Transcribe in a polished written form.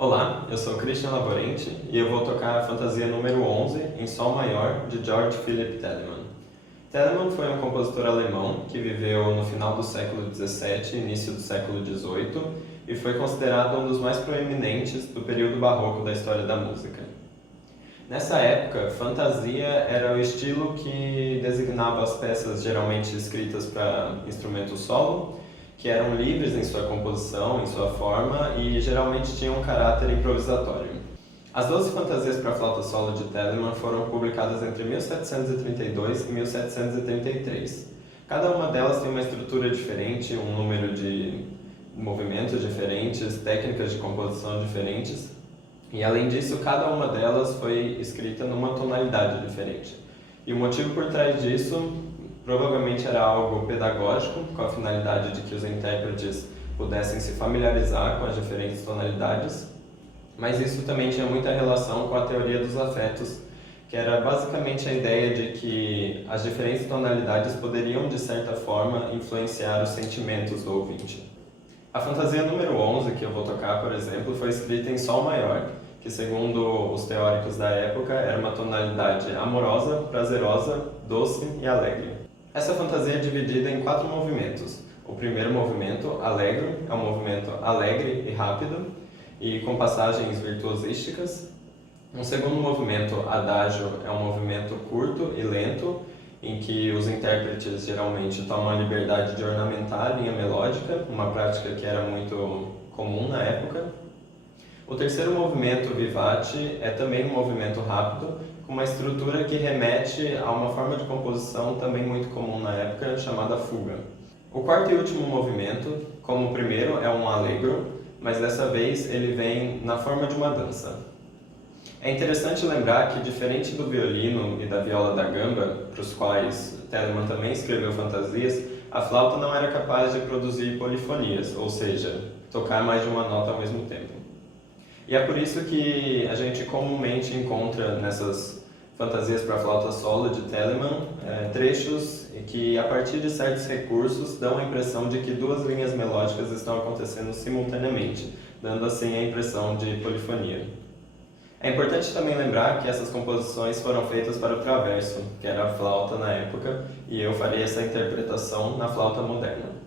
Olá, eu sou Christian Laborente e eu vou tocar a fantasia número 11 em Sol maior de Georg Philipp Telemann. Telemann foi um compositor alemão que viveu no final do século XVII e início do século XVIII e foi considerado um dos mais proeminentes do período barroco da história da música. Nessa época, fantasia era o estilo que designava as peças geralmente escritas para instrumento solo, que eram livres em sua composição, em sua forma e geralmente tinham um caráter improvisatório. As 12 fantasias para flauta solo de Telemann foram publicadas entre 1732 e 1733. Cada uma delas tem uma estrutura diferente, um número de movimentos diferentes, técnicas de composição diferentes, e além disso, cada uma delas foi escrita numa tonalidade diferente. E o motivo por trás disso provavelmente era algo pedagógico, com a finalidade de que os intérpretes pudessem se familiarizar com as diferentes tonalidades, mas isso também tinha muita relação com a teoria dos afetos, que era basicamente a ideia de que as diferentes tonalidades poderiam, de certa forma, influenciar os sentimentos do ouvinte. A fantasia número 11, que eu vou tocar, por exemplo, foi escrita em Sol maior, que segundo os teóricos da época era uma tonalidade amorosa, prazerosa, doce e alegre. Essa fantasia é dividida em 4 movimentos. O primeiro movimento, Allegro, é um movimento alegre e rápido, e com passagens virtuosísticas. Um segundo movimento, Adagio, é um movimento curto e lento, em que os intérpretes geralmente tomam a liberdade de ornamentar a linha melódica, uma prática que era muito comum na época. O terceiro movimento, Vivace, é também um movimento rápido, com uma estrutura que remete a uma forma de composição também muito comum na época, chamada fuga. O quarto e último movimento, como o primeiro, é um allegro, mas dessa vez ele vem na forma de uma dança. É interessante lembrar que, diferente do violino e da viola da gamba, para os quais Telemann também escreveu fantasias, a flauta não era capaz de produzir polifonias, ou seja, tocar mais de uma nota ao mesmo tempo. E é por isso que a gente comumente encontra nessas fantasias para flauta solo de Telemann trechos que, a partir de certos recursos, dão a impressão de que duas linhas melódicas estão acontecendo simultaneamente, dando assim a impressão de polifonia. É importante também lembrar que essas composições foram feitas para o traverso, que era a flauta na época, e eu faria essa interpretação na flauta moderna.